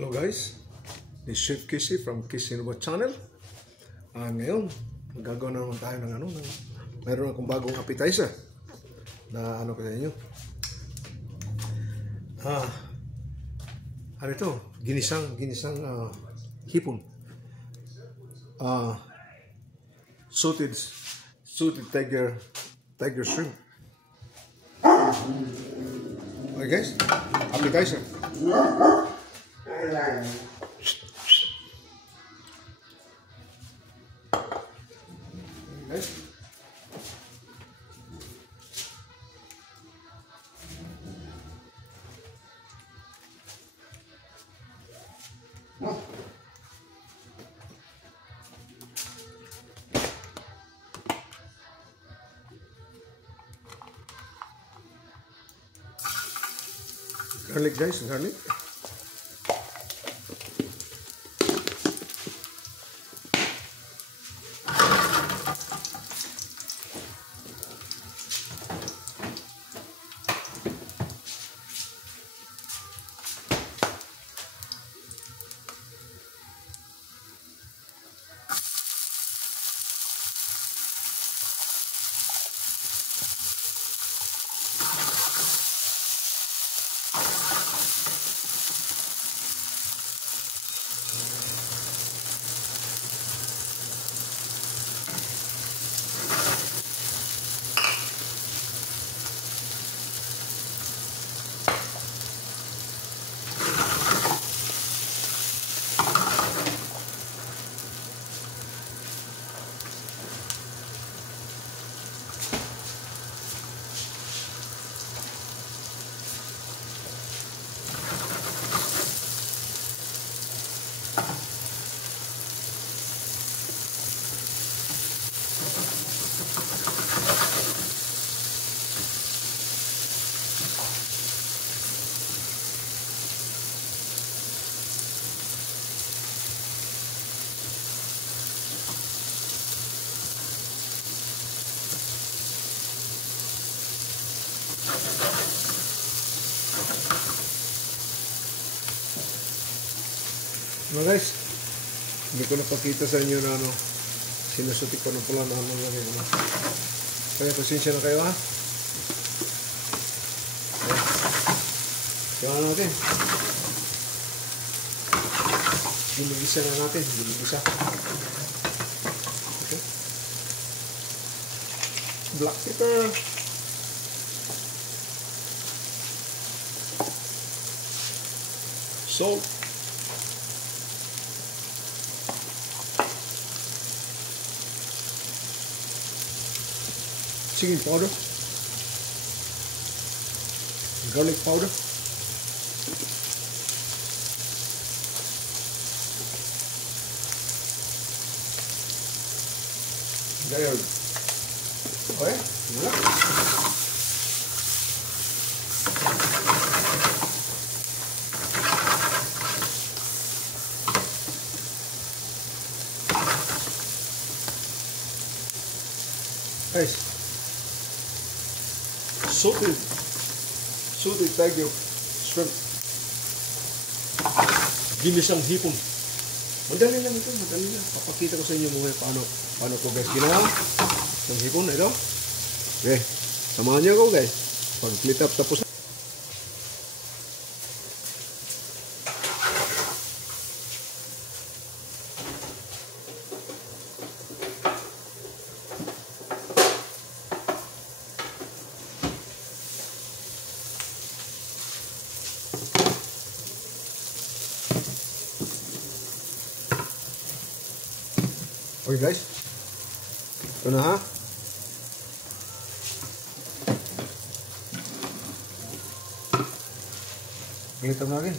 Hello guys, this is Chef Kissy from Kissy Nova Channel. Ngayon, magagawa na naman tayo ng mayroon akong bagong appetizer na ano ko sa inyo. Ano ito? Ginisang hipon. Salted tiger shrimp. Okay guys, appetizer. Guys. Garlic guys, garlic. Mga guys, hindi ko napakita sa inyo na sinusutik ko ng pula na lagay ko na. Kaya pasensya na kayo ha. Kaya natin. Binigisa na natin. Binigisa. Okay. Black pepper. Salt. Chili powder, garlic powder, garlic. Okay, wala. Guys. Salted tiger shrimp. Ginisang hipon. Madali lang ito, madali lang. Papakita ko sa inyo mga paano ko guys ginawa ng hipon ito. Okay, samahan niyo ako guys. Pag split up tapos. Okay guys, ito na ha. Ganito na rin.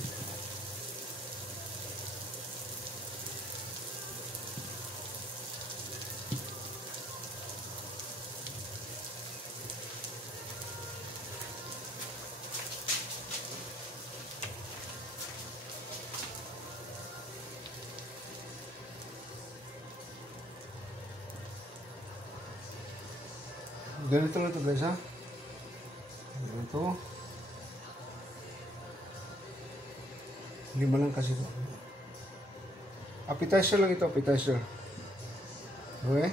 Ganito lang ito guys ha. Ganito. Lima lang kasi ito. Appetizer lang ito, appetizer. Okay?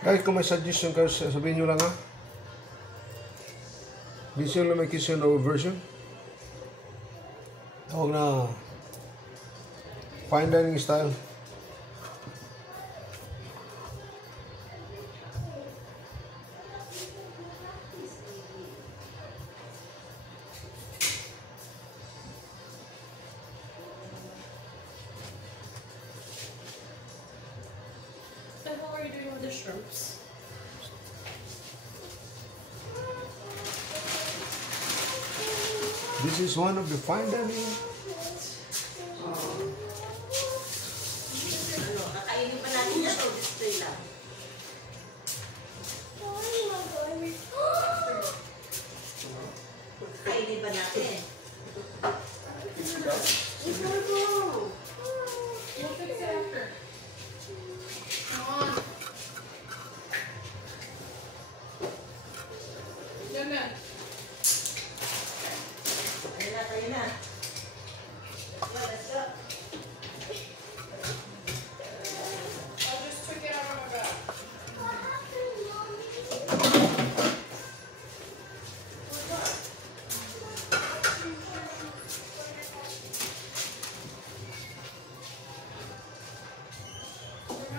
Guys, kung may suggestion kayo, sabihin nyo lang ha. Vision lang may kitchen or version. Tawag na fine dining style. So what are you doing with the shrimps? This is one of the fine dining. Ano, kakainin pa natin yan o display lang? Kakainin pa natin. We'll fix it after. Come on. Yan na. Tayo na. Let's go. I just took it out of my bag.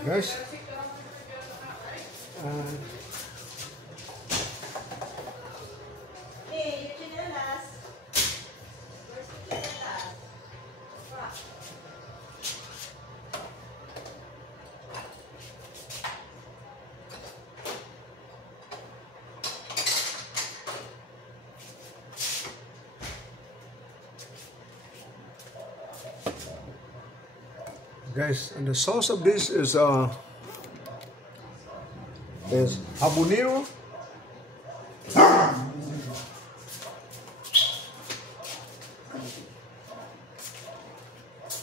Guys, Hey, your chinelas. Where's the chinelas? Wow. guys, and the sauce of this is habanero.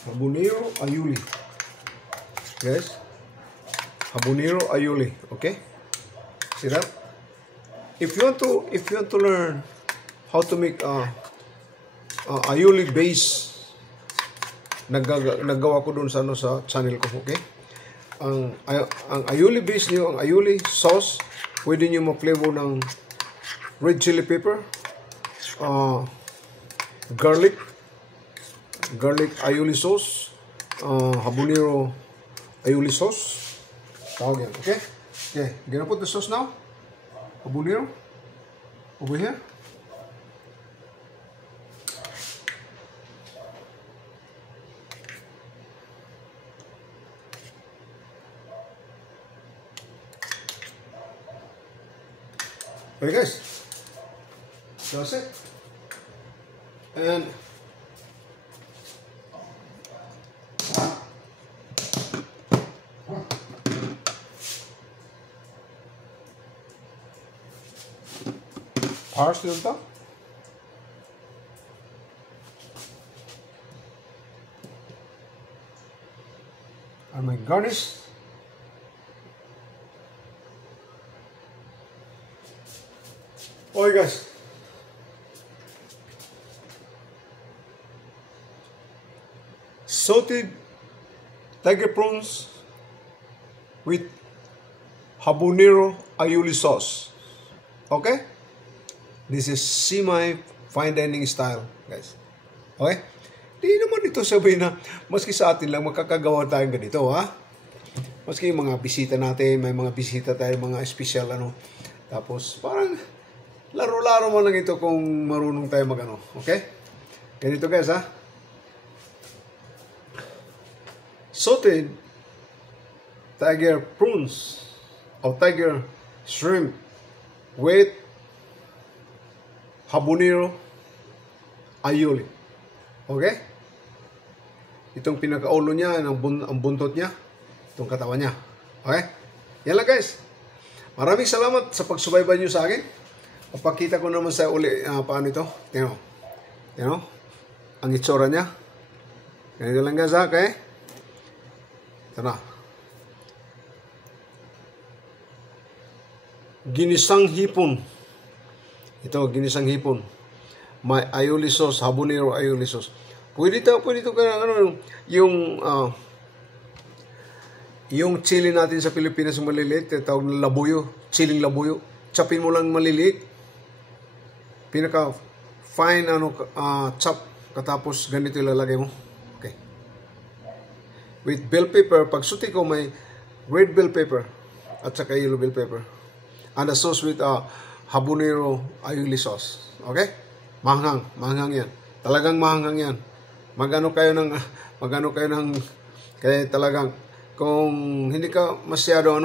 Habanero aioli. Guys, habanero aioli. Okay, see that? If you want to learn how to make aioli base, naggawa ko dun sa sa channel ko, okay? Ang aioli base niyo, ang aioli sauce, pwede niyo ma-flavor ng red chili pepper, garlic aioli sauce, habanero aioli sauce. Tawag yan, okay? Okay, gonna put the sauce now. Habanero over here. Okay guys, that's it. And parsley on top. And my garnish. Okay guys. Salted tiger prawns with habanero aioli sauce. Okay? This is semi-fine dining style, guys. Okay? Di naman ito sabihin na maski sa atin lang makakagawa tayo ganito, ha? Maski yung mga bisita natin, may mga bisita tayo, mga special ano. Tapos parang laro-laro mo lang ito kung marunong tayo magano. Okay? Ganito guys, ha? Salted tiger prawns o tiger shrimp with habanero aioli. Okay? Itong pinakaulo niya, ang buntot niya, itong katawan niya. Okay? Yan lang guys. Maraming salamat sa pagsubaybay niyo sa akin. Papakita ko naman sa uli paano ito. Tingnan mo. Tingnan mo. Ang itsura niya. Ganito lang guys, okay? Ito na. Ginisang hipon. Ito, ginisang hipon. May aioli sauce, habanero aioli sauce. Pwede ito ano, yung chili natin sa Pilipinas maliliit, tawag na labuyo, chiling labuyo. Chopin mo lang maliliit. Pinaka fine chop, katapos ganito ilalagay mo. Okay. With bell pepper, pag suti ko may red bell pepper at saka yellow bell pepper. And a sauce with habanero aioli sauce. Okay? Mahanghang yan. Talagang mahanghang yan. Magano kayo ng kaya talagang kung hindi ka masyado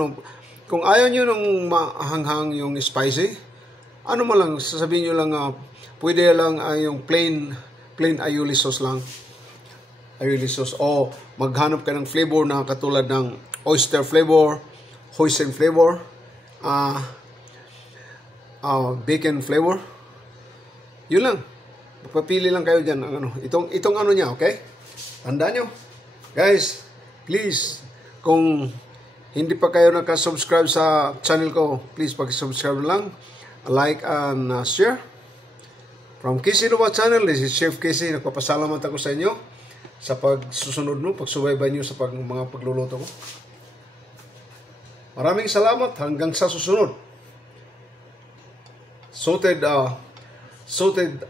kung ayaw niyo ng mahanghang yung spicy, ano mo lang sasabihin niyo lang pwede lang yung plain aioli sauce lang. Aioli sauce o maghanap ka ng flavor na katulad ng oyster flavor, hoisin flavor, bacon flavor. Yun lang. Papili lang kayo dyan ng itong ano niya, okay? Tandaan nyo. Guys, please, kung hindi pa kayo nakasubscribe sa channel ko, please pag-subscribe lang, like and share. From Kissy Nova Channel, this is Chef Kissy. Nagpapasalamat ako sa inyo sa pagsusunod mo, pagsubaybay nyo sa mga pagluluto ko. Maraming salamat hanggang sa susunod. Salted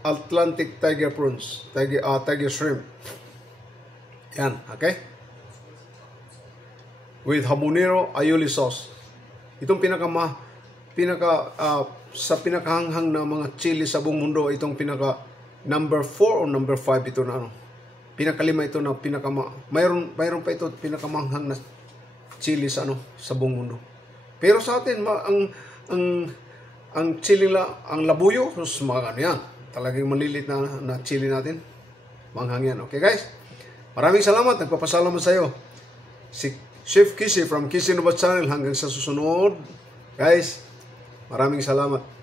Atlantic tiger prawns, tiger shrimp. Yan, okay? With habanero aioli sauce. Itong sa pinakahanghang na mga chili sa buong mundo, itong pinaka number 4 o number 5 ito na pinakalima ito na mayroon pa ito pinakamanghang na chili sa sa buong mundo. Pero sa atin ang chili ang labuyo, mga yan. Talagang malilit na chili natin. Manghang yan. Okay guys? Maraming salamat. Nagpapasalamat sa iyo. Si Chef Kissy from Kissy Nova Channel hanggang sa susunod. Guys, maraming salamat.